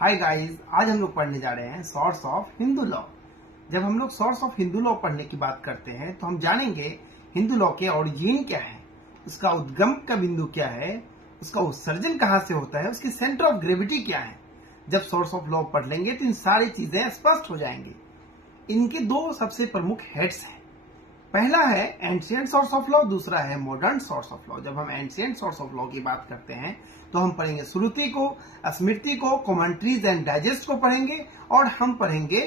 Hi guys, आज हम लोग पढ़ने जा रहे हैं सोर्स ऑफ हिंदू लॉ। जब हम लोग सोर्स ऑफ हिंदू लॉ पढ़ने की बात करते हैं तो हम जानेंगे हिंदू लॉ के ओरिजिन क्या है, उसका उद्गम का बिंदु क्या है, उसका उत्सर्जन कहाँ से होता है, उसकी सेंटर ऑफ ग्रेविटी क्या है। जब सोर्स ऑफ लॉ पढ़ लेंगे तो इन सारी चीजें स्पष्ट हो जाएंगी। इनके दो सबसे प्रमुख हेड्स हैं। पहला है एंशिएंट सोर्स ऑफ लॉ, दूसरा है मॉडर्न सोर्स ऑफ लॉ। जब हम एंशिएंट सोर्स ऑफ लॉ की बात करते हैं तो हम पढ़ेंगे श्रुति को, स्मृति को, कमेंट्रीज एंड डाइजेस्ट को पढ़ेंगे और हम पढ़ेंगे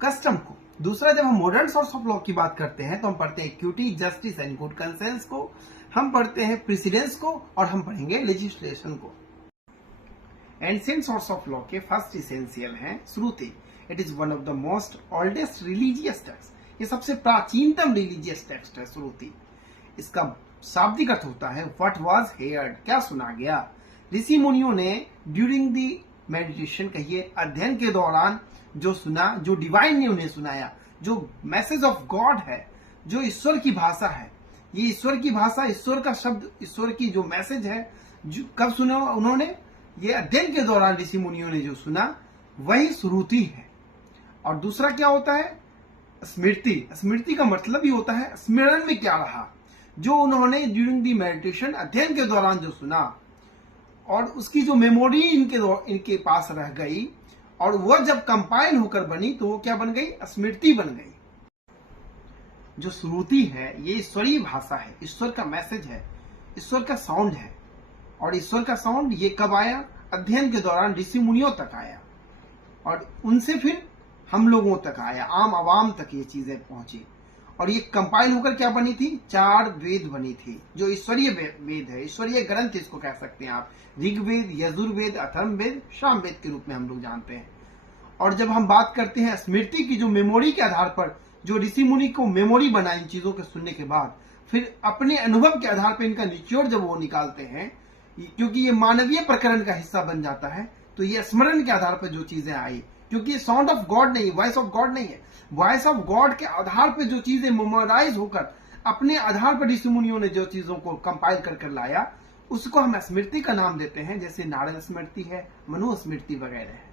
कस्टम को। दूसरा, जब हम मॉडर्न सोर्स ऑफ लॉ की बात करते हैं तो हम पढ़ते हैं equity, justice and good conscience को, हम पढ़ते हैं प्रेसिडेंस को और हम पढ़ेंगे लेजिस्लेशन को। एंशिएंट सोर्स ऑफ लॉ के फर्स्ट इसेंशियल है Shruti. It is one of the most oldest religious text. ये सबसे प्राचीनतम रिलीजियस टेक्स्ट है श्रुति। इसका शाब्दिक अर्थ होता है व्हाट वाज हेयर्ड, क्या सुना गया। ऋषि मुनियों ने ड्यूरिंग दी मेडिटेशन, कहिए अध्ययन के दौरान जो सुना, जो डिवाइन ने उन्हें सुनाया, जो मैसेज ऑफ गॉड है, जो ईश्वर की भाषा है, ये ईश्वर की भाषा, ईश्वर का शब्द, ईश्वर की जो मैसेज है, जो कब सुना उन्होंने, ये अध्ययन के दौरान ऋषि मुनियों ने जो सुना वही श्रुति है। और दूसरा क्या होता है, स्मृति। स्मृति का मतलब ही होता है स्मरण में क्या रहा, जो उन्होंने ड्यूरिंग दी मेडिटेशन, अध्ययन के दौरान जो सुना और उसकी जो मेमोरी इनके पास रह गई और वह जब कंपाइल होकर बनी तो वो क्या बन गई, स्मृति बन गई। जो श्रुति है ये ईश्वरीय भाषा है, ईश्वर का मैसेज है, ईश्वर का साउंड है। और ईश्वर का साउंड ये कब आया, अध्ययन के दौरान ऋषि मुनियों तक आया और उनसे फिर हम लोगों तक आया, आम आवाम तक ये चीजें पहुंची। और ये कंपाइल होकर क्या बनी थी, 4 वेद बनी थी, जो ईश्वरीय वेद है, ईश्वरीय ग्रंथ इसको कह सकते हैं आप। ऋग्वेद, यजुर्वेद, अथर्ववेद, सामवेद के रूप में हम लोग जानते हैं। और जब हम बात करते हैं स्मृति की, जो मेमोरी के आधार पर जो ऋषि मुनि को मेमोरी बना इन चीजों के सुनने के बाद, फिर अपने अनुभव के आधार पर इनका निचोड़ जब वो निकालते हैं, क्योंकि ये मानवीय प्रकरण का हिस्सा बन जाता है, तो ये स्मरण के आधार पर जो चीजें आई, क्योंकि ये साउंड ऑफ गॉड नहीं, वॉइस ऑफ गॉड नहीं है, वॉइस ऑफ गॉड के आधार पर जो चीजें मेमोराइज होकर अपने आधार पर ऋषि मुनियों ने जो चीजों को कंपाइल कर लाया, उसको हम स्मृति का नाम देते हैं। जैसे नारद स्मृति है, मनु स्मृति वगैरह है।